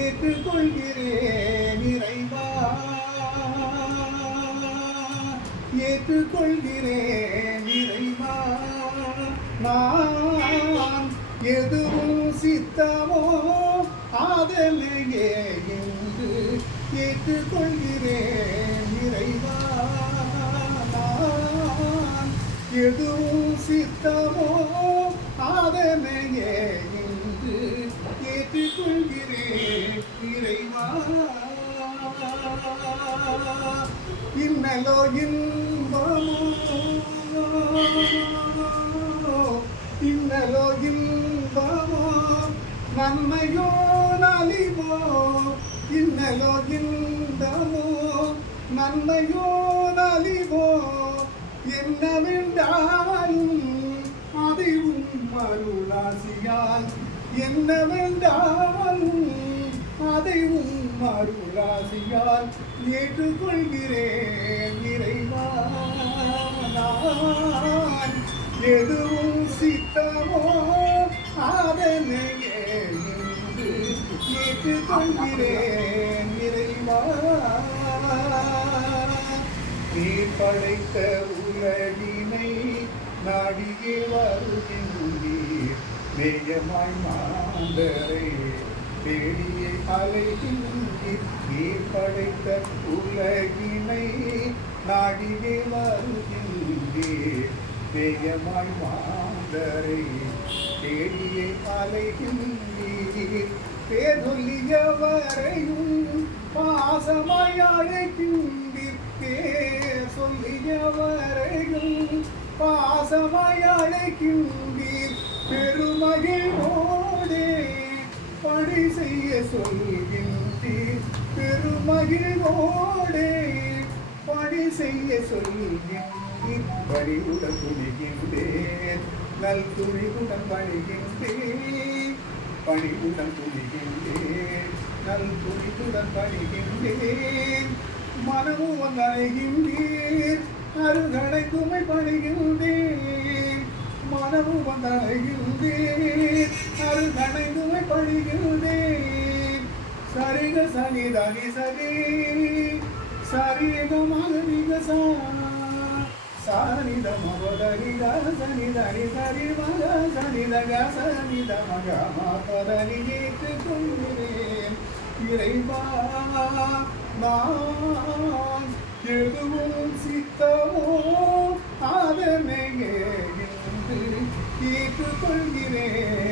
ஏற்றுக்கொள்கிறேன் இறைவா, ஏற்றுக்கொள்கிறேன் இறைவா, நான் எதுவும் சித்தமோ அதனையே என்று ஏற்றுக்கொள்கிறேன் இறைவா, நான் எதுவும் சித்தமோ அதனையே என்று ஏற்றுக்கொள்கிறேன் இறைவா. இன்னலோ இன்பமோ, இன்னலோ இன்பமோ, நன்மையோ நலிவோ, இன்னலோ இன்பமோ, நன்மையோ நலிவோ, என்னவென்றாலும் அதைவும் அருளாசியால், என்னவென்றாலும் அதைவும் அருளாசியால் ஏற்றுக்கொள்கிறேன் இறைவா, நான் எதுவும் சித்தமோ அதனையே என்று ஏற்றுக்கொள்கிறேன் இறைவா. நீ படைத்த உலகினை நாடியே வருகின்றீர், நேயமாய் மாந்தரை தேடியே அலைகின்றீர். நீ படைத்த உலகினை நாடியே வருகின்றீர், நேயமாய் மாந்தரை தேடியே அலைகின்றீர். பேரொல்லியவரையும் பாசமாய் அழைக்கின்றீர், சொல்லியவரையும் பாசமாய் அழைக்கின்றீர். பெருமகிழ்வோடே பணி செய்ய சொல்கின்றீர், பெருமகிழ்வோடே பணி செய்ய சொல்கின்றீர். பணிவுடன் துணிகின்றேன், நல் துணிவுடன் பணிகின்றேன், பணிவுடன் துணிகின்றேன், நல் துணிவுடன் பணிகின்றேன். மனமும் அணைகின்றீர், அருகடைக்குமை பணிகின்றேன், மனமும் அணைகின்றீர், அருகடைக்குமை பணிகின்றேன். சரிக சனிதனி சரி, சரிகமாக நிகசா, சானித மகதனித சனிதனி சரி மக சனிதக சனித மக மாதனி ஏற்றுக்கொள்கிறேன் இறைவா, நான் எதுவும் சித்தமோ அதனையே என்று ஏற்றுக்கொள்கிறேன்